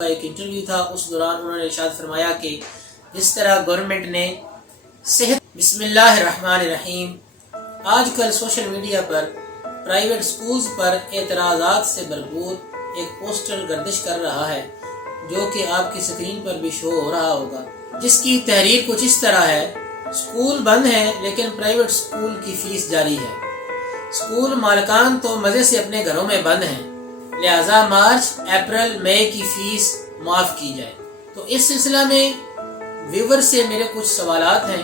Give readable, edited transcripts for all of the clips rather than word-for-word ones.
ایک انٹرویو تھا، اس دوران انہوں نے ارشاد فرمایا کہ جس طرح گورنمنٹ نے صحت بسم اللہ الرحمن الرحیم آج کل سوشل میڈیا پر پرائیویٹ سکولز پر اعتراضات سے بھرپور ایک پوسٹر گردش کر رہا ہے جو کہ آپ کی سکرین پر بھی شو ہو رہا ہوگا، جس کی تحریر کچھ اس طرح ہے: سکول بند ہیں لیکن پرائیویٹ سکول کی فیس جاری ہے، سکول مالکان تو مزے سے اپنے گھروں میں بند ہیں، لہذا مارچ اپریل مئی کی فیس معاف کی جائے۔ تو اس سلسلہ میں ویور سے میرے کچھ سوالات ہیں۔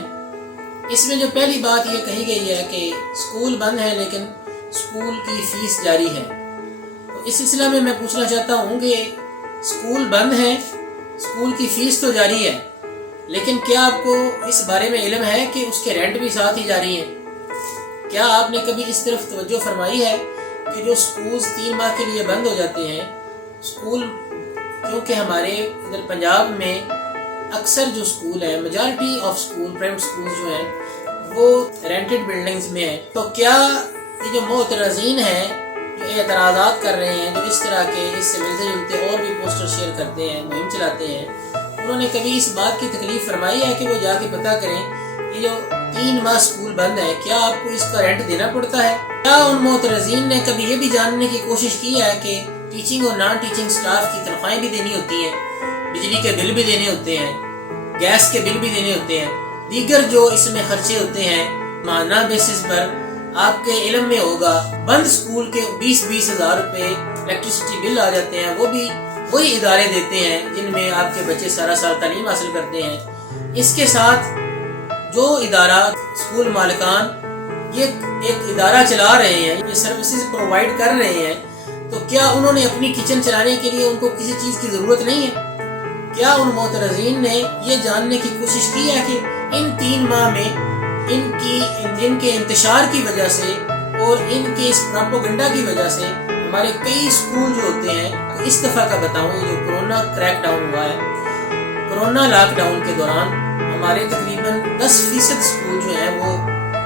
اس میں جو پہلی بات یہ کہی گئی ہے کہ سکول بند ہے لیکن سکول کی فیس جاری ہے، تو اس سلسلہ میں پوچھنا چاہتا ہوں کہ سکول بند ہے، سکول کی فیس تو جاری ہے، لیکن کیا آپ کو اس بارے میں علم ہے کہ اس کے رینٹ بھی ساتھ ہی جاری ہیں؟ کیا آپ نے کبھی اس طرف توجہ فرمائی ہے کہ جو سکولز 3 ماہ کے لیے بند ہو جاتے ہیں، سکول کیونکہ ہمارے ادھر پنجاب میں اکثر جو سکول ہیں، majority of school private school جو ہیں وہ رینٹڈ بلڈنگز میں ہیں، تو کیا یہ جو معترضین ہیں جو اعتراضات کر رہے ہیں، جو اس طرح کے اس سے ملتے جلتے اور بھی پوسٹر شیئر کرتے ہیں، مہم چلاتے ہیں، انہوں نے کبھی اس بات کی تکلیف فرمائی ہے کہ وہ جا کے پتہ کریں یہ جو 3 ماہ سکول بند ہے کیا آپ کو اس کا رینٹ دینا پڑتا ہے؟ کیا ان معترضین نے کبھی یہ بھی جاننے کی کوشش کی ہے کہ ٹیچنگ اور نان ٹیچنگ سٹاف کی تنخواہیں بھی دینی ہوتی ہیں، بجلی کے بل بھی دینے ہوتے ہیں، گیس کے بل بھی دینے ہوتے ہیں، دیگر جو اس میں خرچے ہوتے ہیں ماہانہ بیسس پر؟ آپ کے علم میں ہوگا بند سکول کے 20-20 ہزار روپے الیکٹریسٹی بل آ جاتے ہیں، وہ بھی وہی ادارے دیتے ہیں جن میں آپ کے بچے سارا سال تعلیم حاصل کرتے ہیں۔ اس کے ساتھ جو ادارہ سکول مالکان یہ ایک ادارہ چلا رہے ہیں، یہ سروسز پرووائڈ کر رہے ہیں، تو کیا انہوں نے اپنی کچن چلانے کے لیے ان کو کسی چیز کی ضرورت نہیں ہے؟ کیا ان معترضین نے یہ جاننے کی کوشش کی ہے کہ ان 3 ماہ میں ان کے انتشار کی وجہ سے اور ان کے اس پروپیگنڈا کی وجہ سے ہمارے کئی سکول جو ہوتے ہیں، اس دفعہ کا بتاؤں یہ جو کرونا کریک ڈاؤن ہوا ہے، کرونا لاک ڈاؤن کے دوران ہمارے تقریباً 10% سکول جو ہیں وہ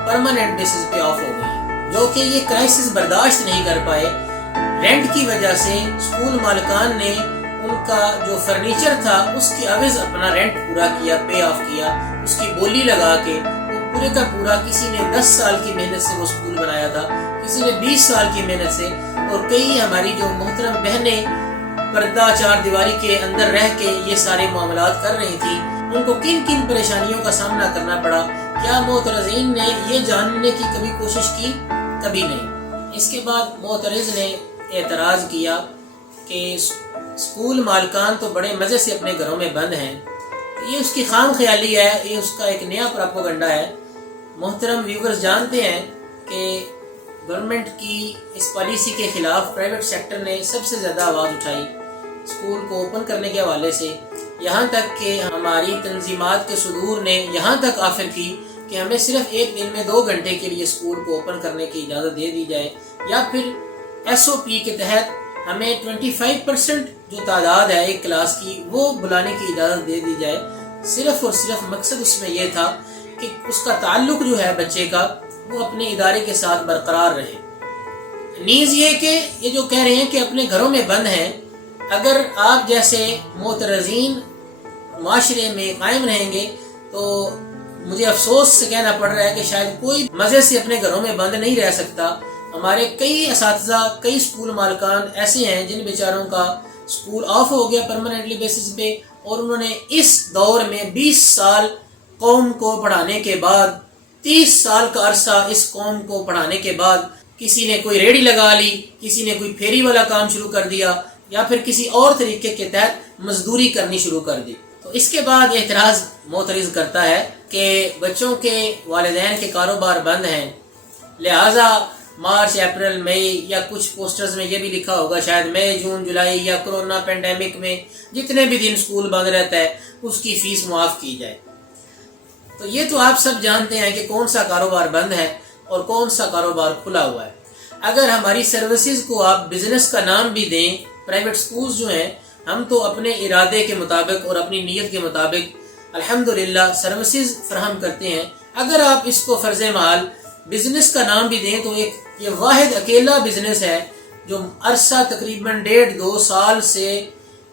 پرماننٹ بیسس پہ آف ہو گئے، جو کہ یہ کرائسس برداشت نہیں کر پائے۔ رینٹ کی وجہ سے سکول مالکان نے ان کا جو فرنیچر تھا اس کی عوض اپنا رینٹ پورا کیا، پے آف کیا، اس کی بولی لگا کے وہ پورے کا پورا، کسی نے 10 سال کی محنت سے وہ سکول بنایا تھا، کسی نے 20 سال کی محنت سے، اور کئی ہماری جو محترم بہنیں پردہ 4 دیواری کے اندر رہ کے یہ سارے معاملات کر رہی تھی، ان کو کن کن پریشانیوں کا سامنا کرنا پڑا۔ کیا معترضین نے یہ جاننے کی کبھی کوشش کی؟ کبھی نہیں۔ اس کے بعد معترض نے اعتراض کیا کہ سکول مالکان تو بڑے مزے سے اپنے گھروں میں بند ہیں، یہ اس کی خام خیالی ہے، یہ اس کا ایک نیا پروپیگنڈا ہے۔ محترم ویورز جانتے ہیں کہ گورنمنٹ کی اس پالیسی کے خلاف پرائیویٹ سیکٹر نے سب سے زیادہ آواز اٹھائی، سکول کو اوپن کرنے کے حوالے سے، یہاں تک کہ ہماری تنظیمات کے صدور نے یہاں تک آفر کی کہ ہمیں صرف ایک دن میں 2 گھنٹے کے لیے سکول کو اوپن کرنے کی اجازت دے دی جائے، یا پھر SOP کے تحت ہمیں 25% جو تعداد ہے ایک کلاس کی وہ بلانے کی اجازت دے دی جائے۔ صرف اور صرف مقصد اس میں یہ تھا کہ اس کا تعلق جو ہے بچے کا وہ اپنے ادارے کے ساتھ برقرار رہے۔ نیز یہ کہ یہ جو کہہ رہے ہیں کہ اپنے گھروں میں بند ہیں، اگر آپ جیسے معترضین معاشرے میں قائم رہیں گے تو مجھے افسوس سے کہنا پڑ رہا ہے کہ شاید کوئی مزے سے اپنے گھروں میں بند نہیں رہ سکتا۔ ہمارے کئی اساتذہ، کئی سکول مالکان ایسے ہیں جن بیچاروں کا سکول آف ہو گیا پرماننٹلی بیسس پہ، اور انہوں نے اس دور میں 20 سال قوم کو پڑھانے کے بعد، 30 سال کا عرصہ اس قوم کو پڑھانے کے بعد، کسی نے کوئی ریڑھی لگا لی، کسی نے کوئی پھیری والا کام شروع کر دیا، یا پھر کسی اور طریقے کے تحت مزدوری کرنی شروع کر دی۔ تو اس کے بعد اعتراض معترض کرتا ہے کہ بچوں کے والدین کے کاروبار بند ہیں، لہٰذا مارچ اپریل مئی، یا کچھ پوسٹرز میں یہ بھی لکھا ہوگا شاید مئی جون جولائی یا کرونا پینڈیمک میں جتنے بھی دن سکول بند رہتا ہے اس کی فیس معاف کی جائے۔ تو یہ تو آپ سب جانتے ہیں کہ کون سا کاروبار بند ہے اور کون سا کاروبار کھلا ہوا ہے۔ اگر ہماری سروسز کو آپ بزنس کا نام بھی دیں، پرائیویٹ سکولز جو ہیں، ہم تو اپنے ارادے کے مطابق اور اپنی نیت کے مطابق الحمدللہ سروسز فراہم کرتے ہیں۔ اگر آپ اس کو فرض محال بزنس کا نام بھی دیں تو یہ واحد اکیلا بزنس ہے جو عرصہ تقریباً 1.5-2 سال سے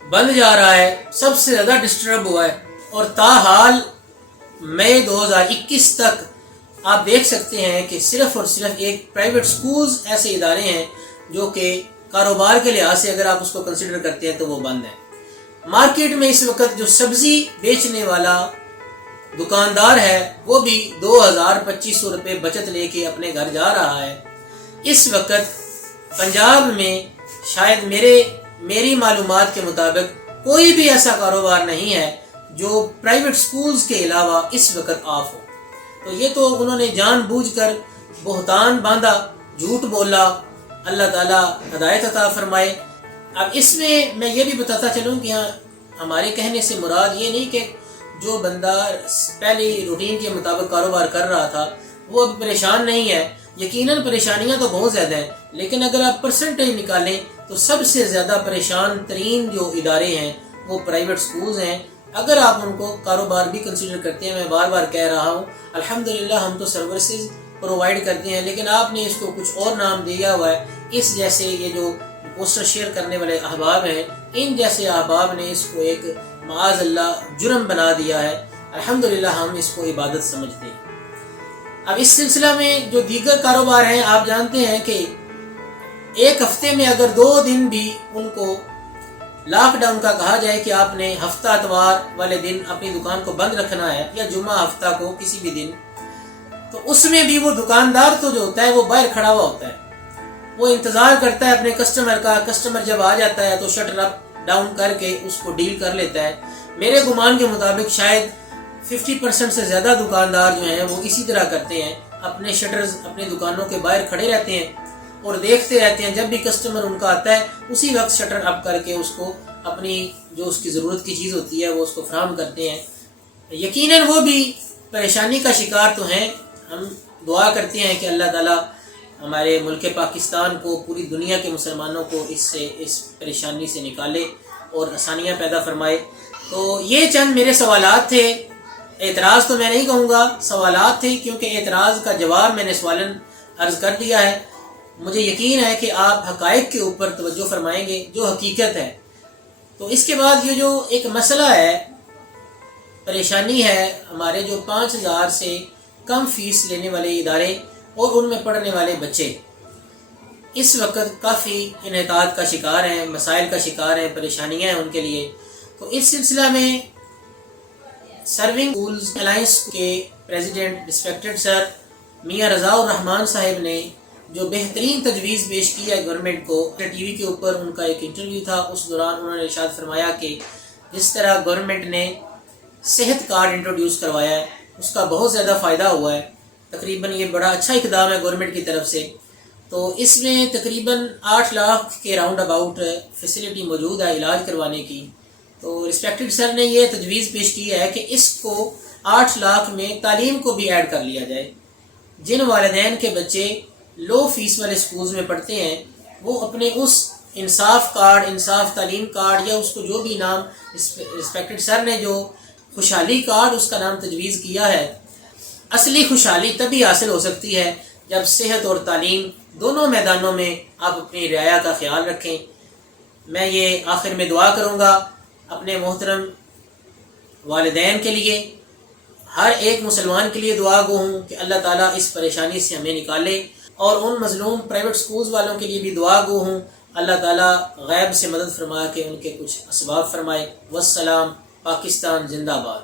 بند جا رہا ہے، سب سے زیادہ ڈسٹرب ہوا ہے، اور تاحال مئی 2021 تک آپ دیکھ سکتے ہیں کہ صرف اور صرف ایک پرائیویٹ سکولز ایسے ادارے ہیں جو کہ کاروبار کے لحاظ سے اگر آپ اس کو کنسیڈر کرتے ہیں تو وہ بند ہیں۔ مارکیٹ میں اس وقت جو سبزی بیچنے والا دکاندار ہے وہ بھی 2,000-2,500 روپے بچت لے کے اپنے گھر جا رہا ہے۔ اس وقت پنجاب میں شاید میری معلومات کے مطابق کوئی بھی ایسا کاروبار نہیں ہے جو پرائیویٹ سکولز کے علاوہ اس وقت آف ہو۔ تو یہ تو انہوں نے جان بوجھ کر بہتان باندھا، جھوٹ بولا، اللہ تعالیٰ ہدایت عطا فرمائے۔ اب اس میں یہ بھی بتاتا چلوں کہ ہمارے کہنے سے مراد یہ نہیں کہ جو بندہ پہلی روٹین کے مطابق کاروبار کر رہا تھا وہ اب پریشان نہیں ہے۔ یقیناً پریشانیاں تو بہت زیادہ ہیں، لیکن اگر آپ پرسنٹیج نکالیں تو سب سے زیادہ پریشان ترین جو ادارے ہیں وہ پرائیویٹ سکولز ہیں۔ اگر آپ ان کو کاروبار بھی کنسیڈر کرتے ہیں، میں بار بار کہہ رہا ہوں الحمدللہ ہم تو سروسز پرووائڈ کرتے ہیں، لیکن آپ نے اس کو کچھ اور نام دیا ہوا ہے۔ اس جیسے یہ جو پوسٹر شیئر کرنے والے احباب ہیں، ان جیسے احباب نے اس کو ایک معاذ اللہ جرم بنا دیا ہے۔ الحمدللہ ہم اس کو عبادت سمجھتے ہیں۔ اب اس سلسلہ میں جو دیگر کاروبار ہیں، آپ جانتے ہیں کہ ایک ہفتے میں اگر 2 دن بھی ان کو لاک ڈاؤن کا کہا جائے کہ آپ نے ہفتہ اتوار والے دن اپنی دکان کو بند رکھنا ہے یا جمعہ ہفتہ کو کسی بھی دن، تو اس میں بھی وہ دکاندار تو جو ہوتا ہے وہ باہر کھڑا ہوا ہوتا ہے، وہ انتظار کرتا ہے اپنے کسٹمر کا۔ کسٹمر جب آ جاتا ہے تو شٹر اپ ڈاؤن کر کے اس کو ڈیل کر لیتا ہے۔ میرے گمان کے مطابق شاید 50% سے زیادہ دکاندار جو ہیں وہ اسی طرح کرتے ہیں، اپنے شٹرز اپنے دکانوں کے باہر کھڑے رہتے ہیں اور دیکھتے رہتے ہیں، جب بھی کسٹمر ان کا آتا ہے اسی وقت شٹر اپ کر کے اس کو اپنی جو اس کی ضرورت کی چیز ہوتی ہے وہ اس کو فراہم کرتے ہیں۔ یقیناً وہ بھی پریشانی کا شکار تو ہیں۔ ہم دعا کرتے ہیں کہ اللہ تعالیٰ ہمارے ملک پاکستان کو، پوری دنیا کے مسلمانوں کو اس پریشانی سے نکالے اور آسانیاں پیدا فرمائے۔ تو یہ چند میرے سوالات تھے، اعتراض تو میں نہیں کہوں گا، سوالات تھے، کیونکہ اعتراض کا جواب میں نے سوالن عرض کر دیا ہے۔ مجھے یقین ہے کہ آپ حقائق کے اوپر توجہ فرمائیں گے جو حقیقت ہے۔ تو اس کے بعد یہ جو ایک مسئلہ ہے، پریشانی ہے، ہمارے جو 5,000 سے کم فیس لینے والے ادارے اور ان میں پڑھنے والے بچے اس وقت کافی انحطاط کا شکار ہیں، مسائل کا شکار ہیں، پریشانیاں ہیں ان کے لیے۔ تو اس سلسلہ میں سرونگ اسکولز الائنس کے پریزیڈنٹ ریسپیکٹڈ سر میاں رضا الرحمان صاحب نے جو بہترین تجویز پیش کی ہے گورنمنٹ کو، ٹی وی کے اوپر ان کا ایک انٹرویو تھا، اس دوران انہوں نے ارشاد فرمایا کہ جس طرح گورنمنٹ نے صحت کارڈ انٹروڈیوس کروایا ہے اس کا بہت زیادہ فائدہ ہوا ہے۔ تقریباً یہ بڑا اچھا اقدام ہے گورنمنٹ کی طرف سے۔ تو اس میں تقریباً 8 لاکھ کے راؤنڈ اباؤٹ فیسلٹی موجود ہے علاج کروانے کی۔ تو ریسپیکٹڈ سر نے یہ تجویز پیش کی ہے کہ اس کو 8 لاکھ میں تعلیم کو بھی ایڈ کر لیا جائے۔ جن والدین کے بچے لو فیس والے سکولز میں پڑھتے ہیں وہ اپنے اس انصاف کارڈ، انصاف تعلیم کارڈ، یا اس کو جو بھی نام ریسپیکٹڈ سر نے جو خوشحالی کارڈ اس کا نام تجویز کیا ہے، اصلی خوشحالی تبھی حاصل ہو سکتی ہے جب صحت اور تعلیم دونوں میدانوں میں آپ اپنی رعایا کا خیال رکھیں۔ میں یہ آخر میں دعا کروں گا اپنے محترم والدین کے لیے، ہر ایک مسلمان کے لیے دعا گو ہوں کہ اللہ تعالیٰ اس پریشانی سے ہمیں نکالے، اور ان مظلوم پرائیویٹ سکولز والوں کے لیے بھی دعا گو ہوں اللہ تعالیٰ غیب سے مدد فرما کے ان کے کچھ اسباب فرمائے۔ والسلام، پاکستان زندہ باد۔